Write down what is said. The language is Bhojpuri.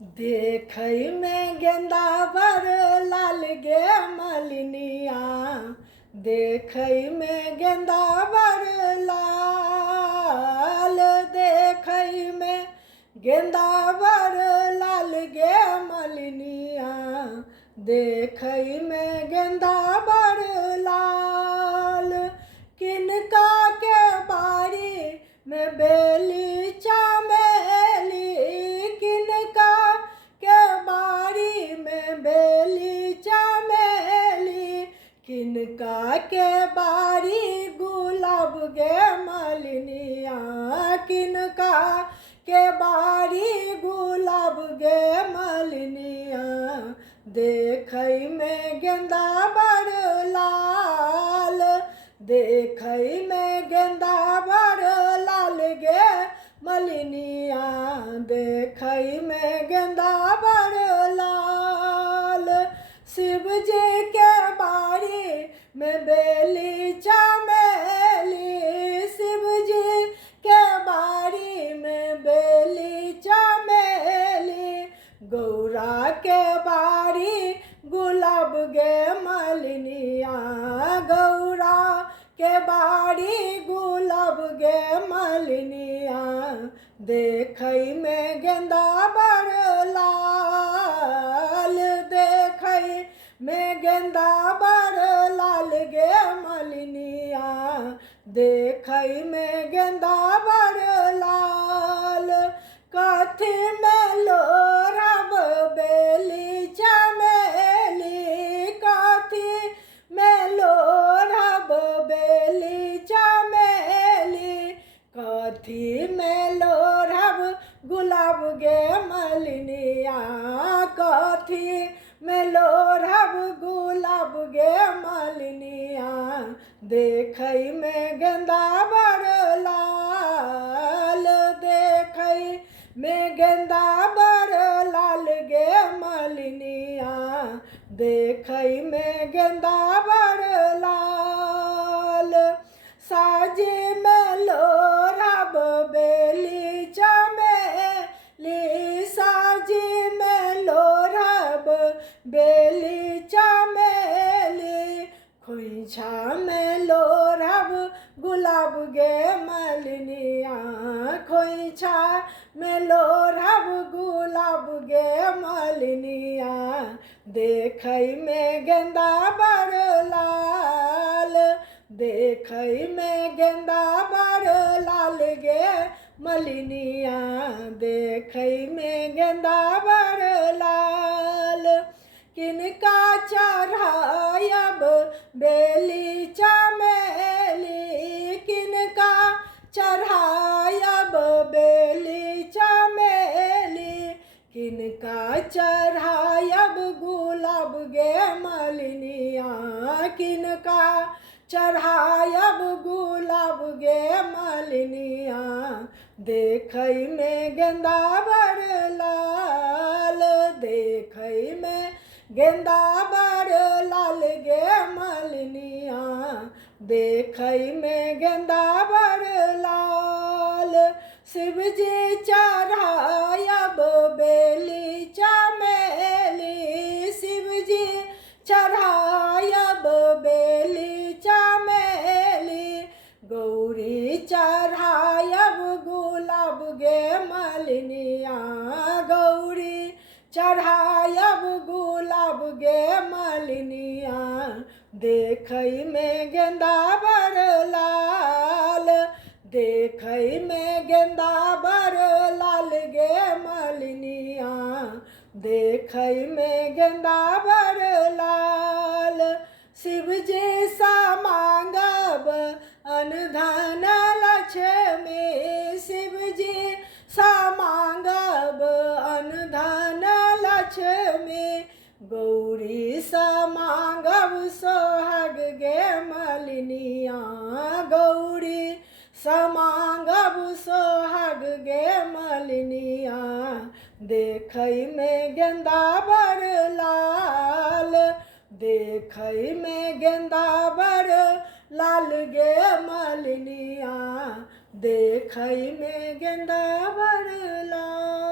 देखई में गेंदा बर लाल गे मलिनिया, देखई में गेंदा बर लाल, देखई में गेंदा बर लाल गे मलिनिया, देखई में गेंदा बर लाल। किनका के बारी में बेली चमेली, किनका के बारी में बेली चमेली, किनका के बारी गुलाब गे मलिनिया, किनका के बारी गुलाब गे मलिनिया, देखई में गेंदा बर लाल, देखई में गेंदा बर लाल गे मलिनिया, देखई में गेंदा बर लाल। शिव जी के बारी में बेली चमेली, शिव जी के बारी में बेली चमेली, गौरा के बारी गुलाब गे मलिनिया, गौरा के बारी गुलाब गे मलिनिया, देखई में गेंदा बर लाल, देखई में गेंदा बर लाल गे मलिनिया, देखई में गेंदा बर लाल। कथी में लोरब बेली चमेली, कथी में लोरब बेली चमेली, कथी में लोरब गुलाब गे मलिनिया, कथी में लोरब गुलाब गे मलिनिया, देखई में गेंदा बर लाल, देखई में गेंदा बर लाल गे मलिनिया, देखई में गेंदा बर लाल। साजे में लोरब बेली चमेली, साजे में लोरब बेली चमेली, खोइछा में लोरब गुलाब गे मलिनिया, खोइछा में लोरब गुलाब गे मलिनिया, देखई में गेंदा बर लाल, देखई में गेंदा बर लाल गे मलिनिया, देखई में गेंदा बर लाल। किनका चढ़ायब बेली चमेली, किनका चढ़ायब बेली चमेली, किनका चढ़ायब गुलाब गे मलिनिया, किनका चढ़ायब गुलाब गे मलिनिया, देखई में गेंदा बर लाल, देखई में गेंदा बर लाल गे मलिनिया, देखई में गेंदा बर लाल। शिव जी चढ़ायब बेली चमेली, शिव जी चढ़ायब बेली चमेली, गौरी चढ़ायब गुलाब गे मलिनिया, गौरी चढ़ायब गुलाब गे मलिनिया, देखई में गेंदा बर लाल, देखई में गेंदा बर लाल गे मलिनिया, देखई में गेंदा बर लाल। शिव जी सा मांगब अनधन लक्ष्मी, शिव जी सा मांगब अनधन लक्ष्मी, गौरी सा मांगब सोहाग गे मलिनिया, गौरी सा मांगब सोहाग गे मलिनिया, देखई में गेंदा बर लाल, देखई में गेंदा बर लाल गे मलिनिया, देखई में गेंदा बर लाल।